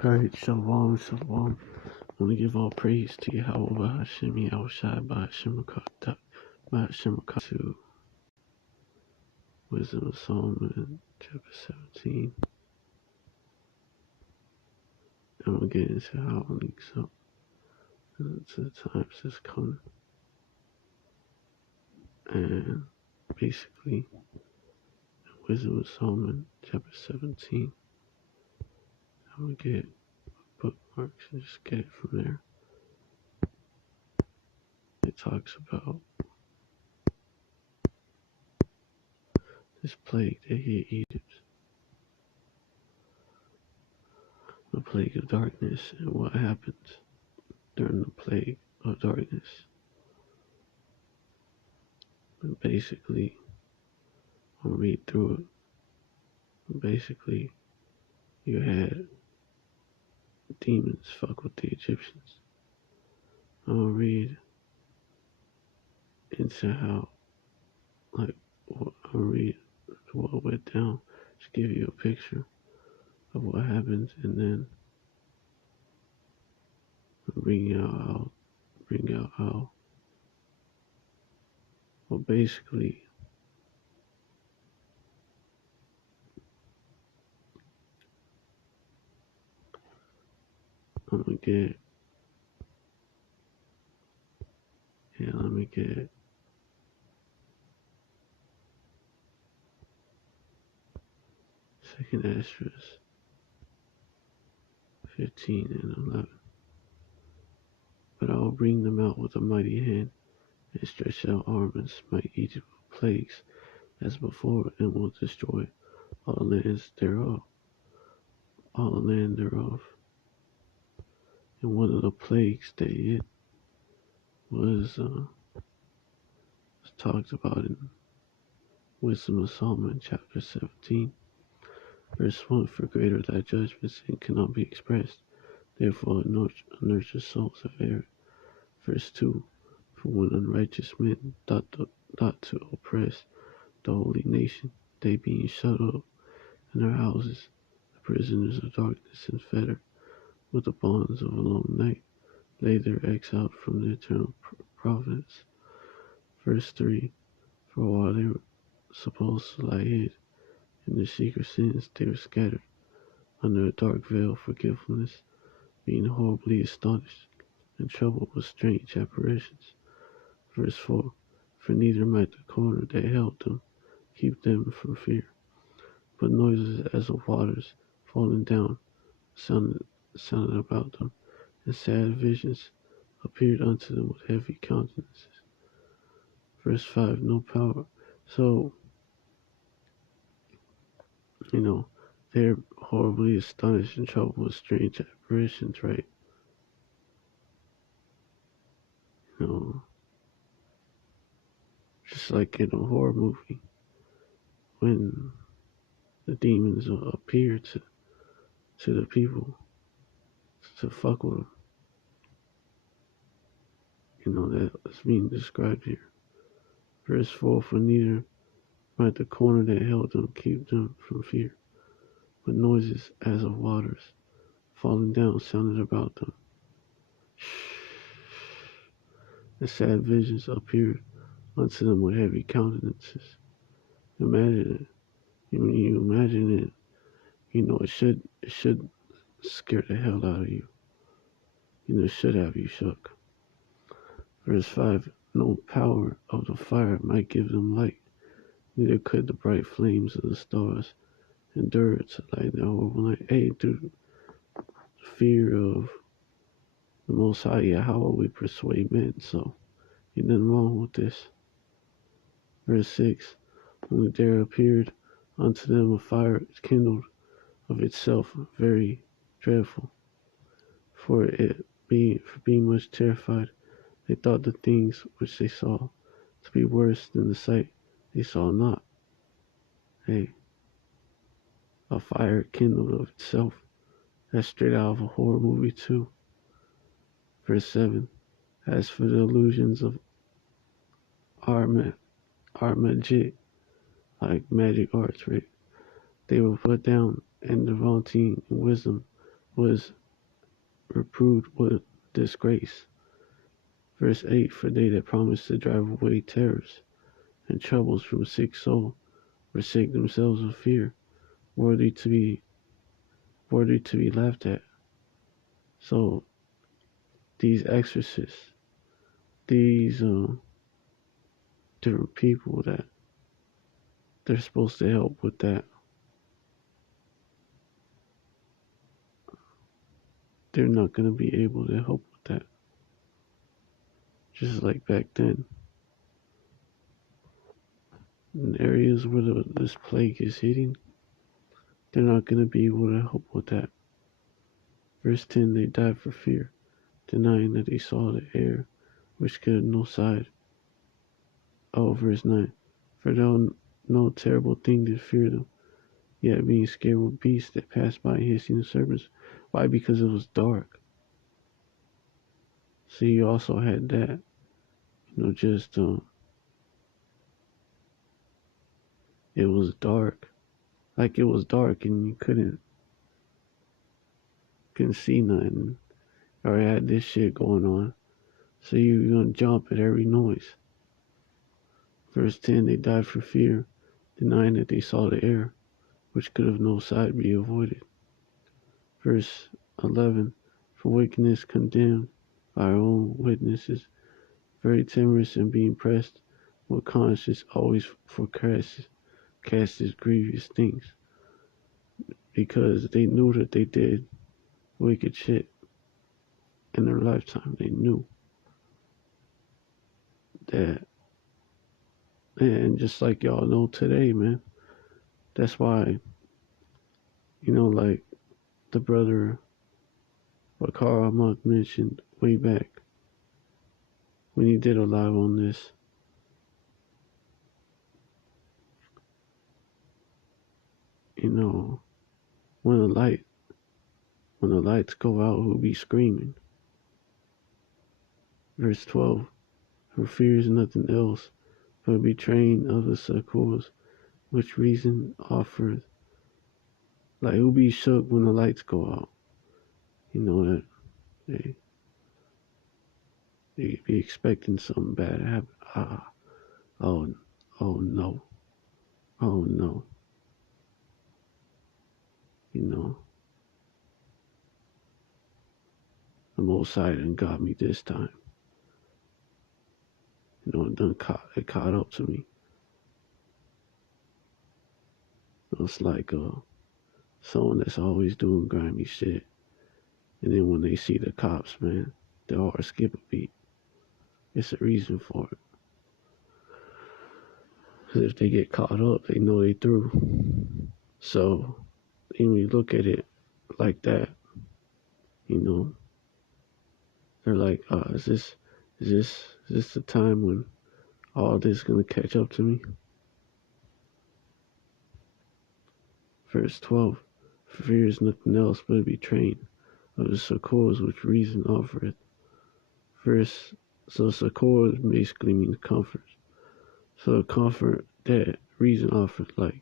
Alright, Shalom, Shalom. I want to give all praise to Yahweh Hashem Yahushai Hashem to Wisdom of Solomon, chapter 17. I'm going to get into how it links up to the times that's coming. And basically, Wisdom of Solomon, chapter 17. I'm going to get bookmarks and just get it from there. It talks about this plague that hit Egypt, the plague of darkness, and what happens during the plague of darkness. And basically, I'll read through it. Basically, you had demons fuck with the Egyptians. I'll read into how, I'll read what went down, just give you a picture of what happened, and then bring out how, well, basically, I'm gonna get, let me get, second Esdras 15 and 11. But I will bring them out with a mighty hand, and stretch out arm and smite Egypt with plagues as before, and will destroy all the land thereof. And one of the plagues that it was talked about in Wisdom of Solomon, chapter 17, verse 1, for greater thy judgments and cannot be expressed, therefore nurture souls of error. Verse 2, for when unrighteous men thought to oppress the holy nation, they being shut up in their houses, the prisoners of darkness and fettered with the bonds of a long night, lay there exiled from the eternal providence. Verse 3, for while they were supposed to lie hid in their secret sins, they were scattered under a dark veil of forgetfulness, being horribly astonished and troubled with strange apparitions. Verse 4, for neither might the corner that held them keep them from fear, but noises as of waters falling down sounded about them, and sad visions appeared unto them with heavy countenances. Verse 5, no power. So, they're horribly astonished and troubled with strange apparitions, right? Just like in a horror movie, when the demons appear to the people to fuck with them. That's being described here. Verse 4, for neither might the corner that held them keep them from fear, but noises as of waters falling down sounded about them. The sad visions appeared unto them with heavy countenances. Imagine it. When you imagine it, it should scare the hell out of you. It should have you shook. Verse 5, no power of the fire might give them light, neither could the bright flames of the stars endure to light their horrible night. Hey, through the fear of the Most High, how will we persuade men? So, ain't nothing wrong with this. Verse 6, only there appeared unto them a fire kindled of itself, very dreadful. For being much terrified, they thought the things which they saw to be worse than the sight they saw not. Hey, a fire kindled of itself. That's straight out of a horror movie too. Verse 7, as for the illusions of magic, like magic arts, right? They were put down, and devoting wisdom was reproved with disgrace. Verse 8, for they that promised to drive away terrors and troubles from a sick soul forsake themselves of fear, worthy to be laughed at. So these exorcists, these different people that they're supposed to help with that, they're not going to be able to help with that. Just like back then, in areas where this plague is hitting, they're not going to be able to help with that. Verse 10, they died for fear, denying that they saw the air, which could have no side. Oh, verse 9, for though no terrible thing did fear them, yet being scared with beasts that passed by hissing the serpents. Why? Because it was dark. So you also had that, just it was dark. Like it was dark and you couldn't see nothing. Or had this shit going on. So you're gonna jump at every noise. Verse 10, they died for fear, denying that they saw the air, which could of no side be avoided. Verse 11, for wickedness condemned by our own witnesses, very timorous and being pressed with conscience always forecast grievous things, because they knew that they did wicked shit in their lifetime. They knew that, and just like y'all know today, man, that's why, like the brother what Carl Monk mentioned way back when he did a live on this, when the lights go out, who'll be screaming. Verse 12, who fears nothing else but betraying of the succors, which reason offereth. Like, who'll be shook when the lights go out? That they be expecting something bad to happen. Oh no. Oh no. The Most High done got me this time. It caught up to me. It's like someone that's always doing grimy shit, and then when they see the cops, man, they all skip a beat. It's a reason for it. Because if they get caught up, they know they through. So when you look at it like that, they're like, is this the time when all this is gonna catch up to me? Verse 12, fear is nothing else but a betraying of the succors which reason offereth. So succors basically means comfort. So the comfort that reason offered, like,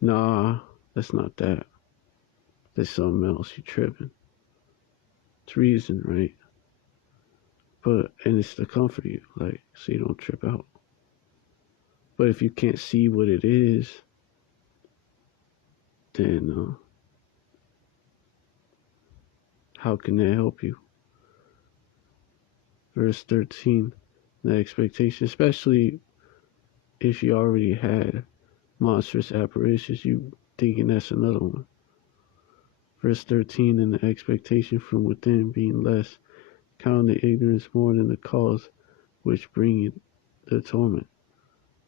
nah, that's not that. That's something else, you tripping. It's reason, right? And it's to comfort you, like, so you don't trip out. But if you can't see what it is, then how can that help you? Verse 13, the expectation, especially if you already had monstrous apparitions, you thinking that's another one. Verse 13, and the expectation from within being less, count the ignorance more than the cause which bringeth the torment.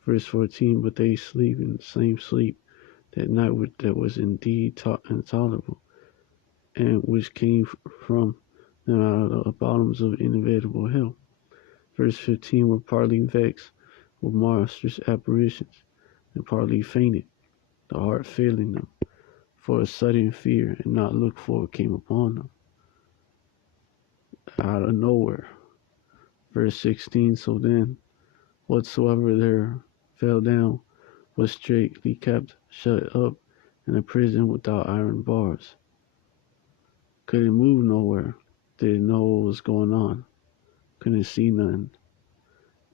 Verse 14, but they sleep in the same sleep that night that was indeed intolerable, and which came from them out of the bottoms of inevitable hell. Verse 15, were partly vexed with monstrous apparitions, and partly fainted, the heart failing them, for a sudden fear and not looked for came upon them out of nowhere. Verse 16, so then, whatsoever there fell down was straitly kept shut up in a prison without iron bars. couldn't move nowhere, didn't know what was going on, couldn't see nothing.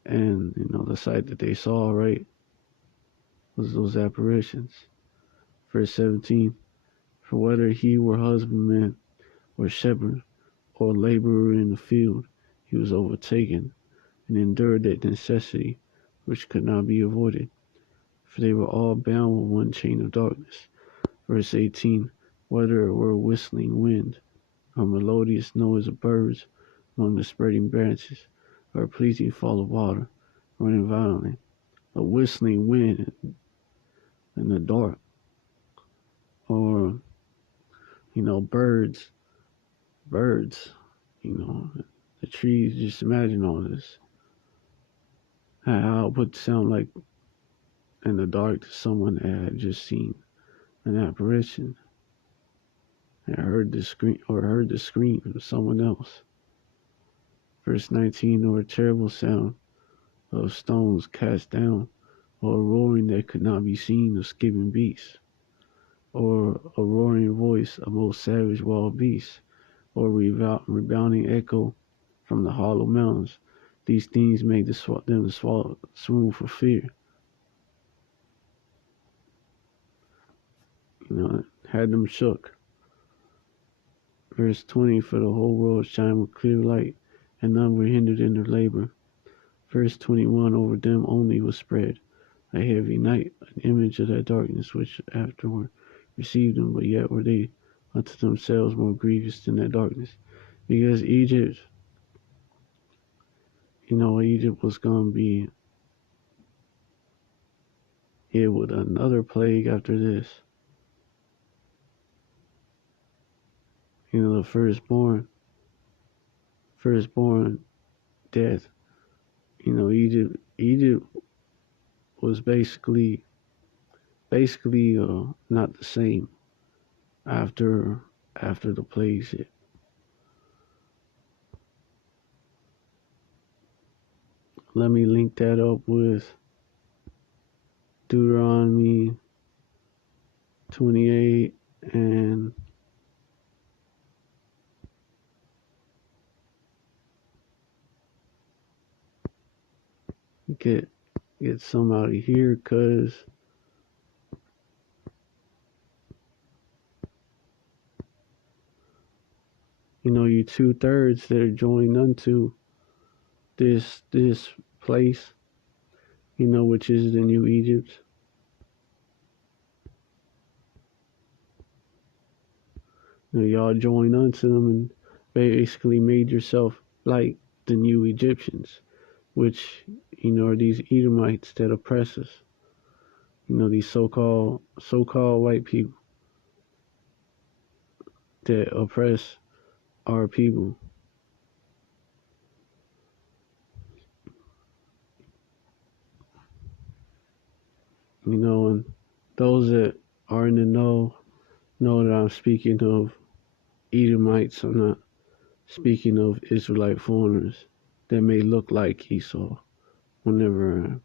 And, the sight that they saw, right, was those apparitions. Verse 17, for whether he were husbandman or shepherd or laborer in the field, he was overtaken and endured that necessity which could not be avoided, for they were all bound with one chain of darkness. Verse 18, whether it were whistling wind, or melodious noise of birds among the spreading branches, or a pleasing fall of water, running violently, a whistling wind in the dark, or, birds, the trees. Just imagine all this. How it would sound like in the dark to someone that had just seen an apparition and heard the scream of someone else. Verse 19, or a terrible sound of stones cast down, or a roaring that could not be seen of skipping beasts, or a roaring voice of most savage wild beasts, or rebounding echo from the hollow mountains. These things made them swoon for fear. Had them shook. Verse 20, for the whole world shined with clear light, and none were hindered in their labor. Verse 21, over them only was spread a heavy night, an image of that darkness which afterward received them, but yet were they unto themselves more grievous than that darkness. Because Egypt was going to be hit with another plague after this. The firstborn death. Egypt was basically not the same after the plagues hit. Let me link that up with Deuteronomy 28 and get some out of here, because you 2/3 that are joined unto this place, which is the New Egypt. Y'all joined unto them and basically made yourself like the new Egyptians, which are these Edomites that oppress us. These so-called white people that oppress our people. And those that are in the know that I'm speaking of Edomites. I'm not speaking of Israelite foreigners that may look like Esau whenever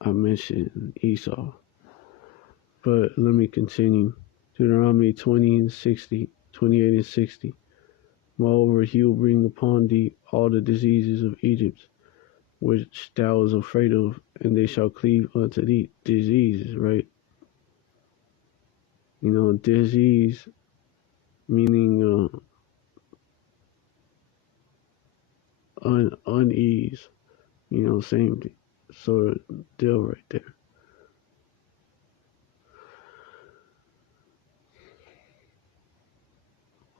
I mention Esau. But let me continue. Deuteronomy 28 and 60. Moreover, he will bring upon thee all the diseases of Egypt, which thou was afraid of, and they shall cleave unto thee. Diseases, right? Disease meaning unease. Same sort of deal right there.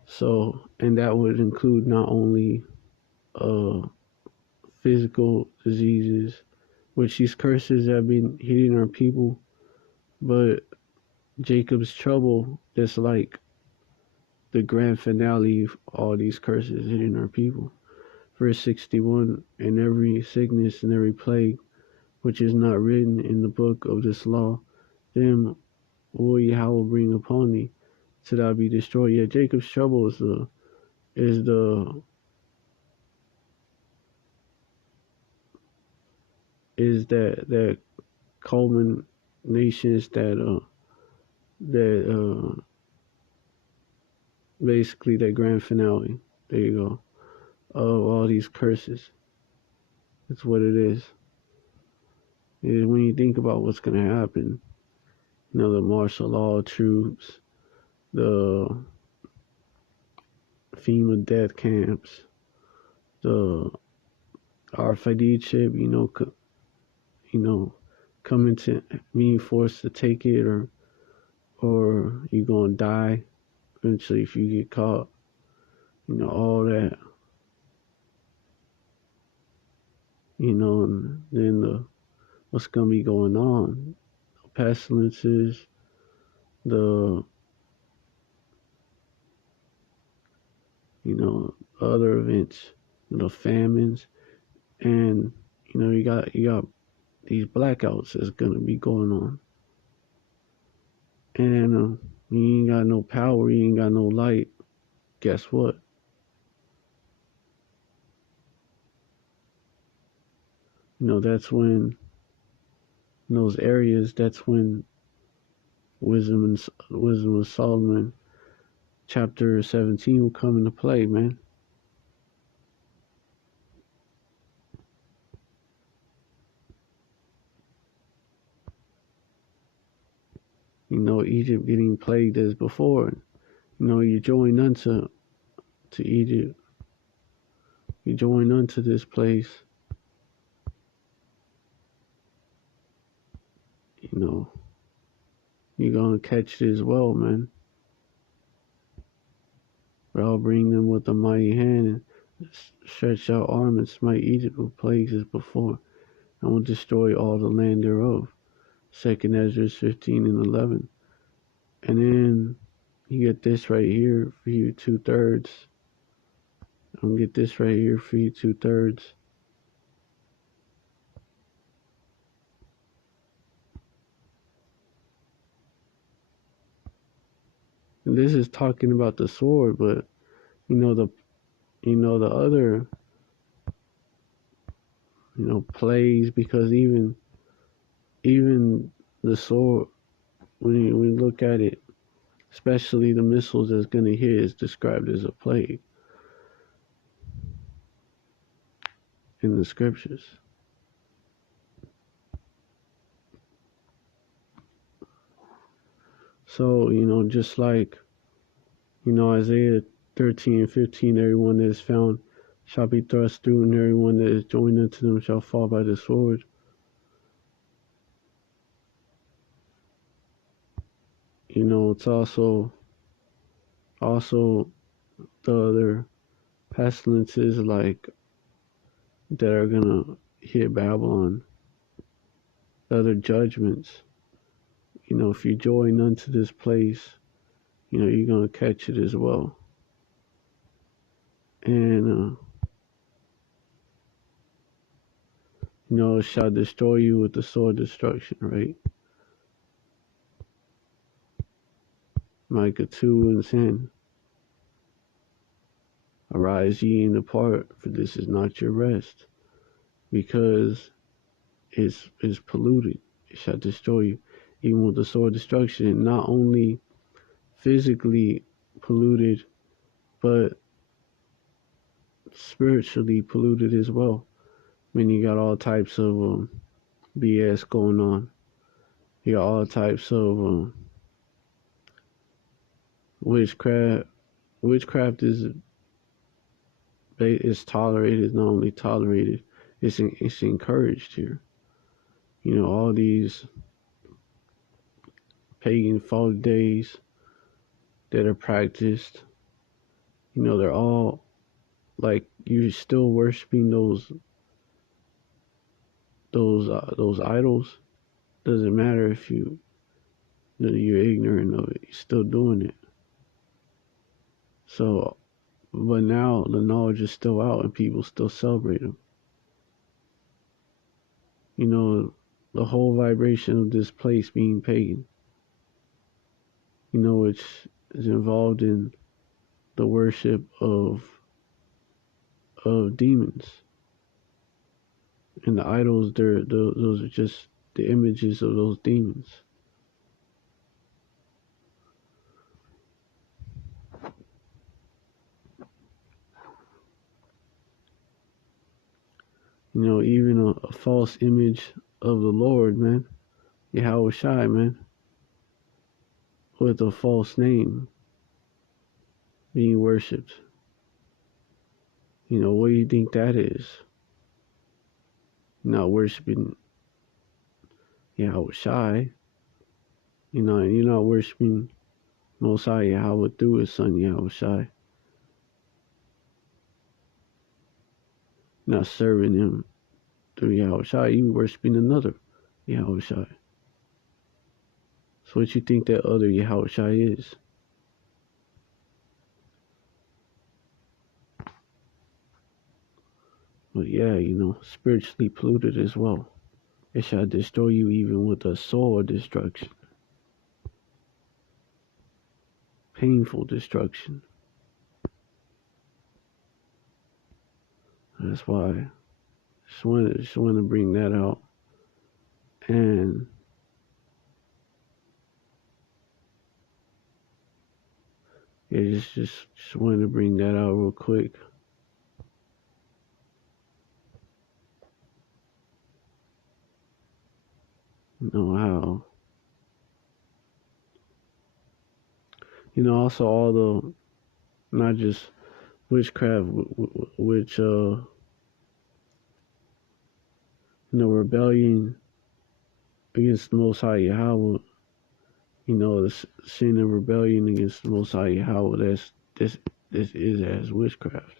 So, and that would include not only physical diseases, which these curses have been hitting our people, but Jacob's trouble, that's like the grand finale of all these curses hitting our people. Verse 61, and every sickness and every plague which is not written in the book of this law, them will Yahweh bring upon thee, till thou be destroyed. Yeah, Jacob's trouble is that culmination, is that basically the grand finale. There you go. Of all these curses. That's what it is. And when you think about what's going to happen, the martial law troops, the FEMA death camps, the RFID chip, coming to being forced to take it, or you gonna die eventually if you get caught. All that. And then what's gonna be going on? Pestilences, the other events, the famines, and you got these blackouts that's gonna be going on, and you ain't got no power, you ain't got no light. Guess what? That's when in those areas. That's when wisdom of Solomon, chapter 17, will come into play, man. Egypt getting plagued as before. You join unto Egypt. You join unto this place. You're gonna catch it as well, man. But I'll bring them with a mighty hand and stretch out arm and smite Egypt with plagues as before. I will destroy all the land thereof. 2nd Ezra 15 and 11. And then you get this right here for you 2/3. I'm gonna get this right here for you 2/3. And this is talking about the sword, but the other plays, because even the sword, when you look at it, especially the missiles that's going to hit, is described as a plague in the scriptures. So just like Isaiah 13 and 15, everyone that is found shall be thrust through, and everyone that is joined unto them shall fall by the sword. It's also the other pestilences like that are gonna hit Babylon, the other judgments. If you join unto this place, you're gonna catch it as well. And it shall destroy you with the sword destruction, right? Micah 2 and 10. Arise ye and depart, for this is not your rest, because it's polluted. It shall destroy you, even with the sword destruction. Not only physically polluted, but spiritually polluted as well. I mean, you got all types of BS going on. You got all types of witchcraft. Witchcraft is tolerated. It's not only tolerated, it's encouraged here. All these pagan folk days that are practiced. They're all like, you're still worshiping those idols. Doesn't matter if you're ignorant of it. You're still doing it. So, but now the knowledge is still out and people still celebrate them. The whole vibration of this place being pagan. Which is involved in the worship of demons. And the idols, those are just the images of those demons. even a false image of the Lord, man, Yahweh Shai, man, with a false name being worshipped. What do you think that is? You're not worshiping Yahweh Shai, and you're not worshiping Most High Yahweh through His Son Yahweh Shai. You're not serving Him through Yahweh Shai, you worshiping another Yahweh Shai. So what you think that other Yahweh Shai is? But yeah, spiritually polluted as well. It shall destroy you even with a sword destruction. Painful destruction. That's why I just want to bring that out. And yeah, just wanted to bring that out real quick. How also all the, not just witchcraft, which rebellion against the Most High Yahweh, the sin of rebellion against the Most High Yahweh, this is as witchcraft.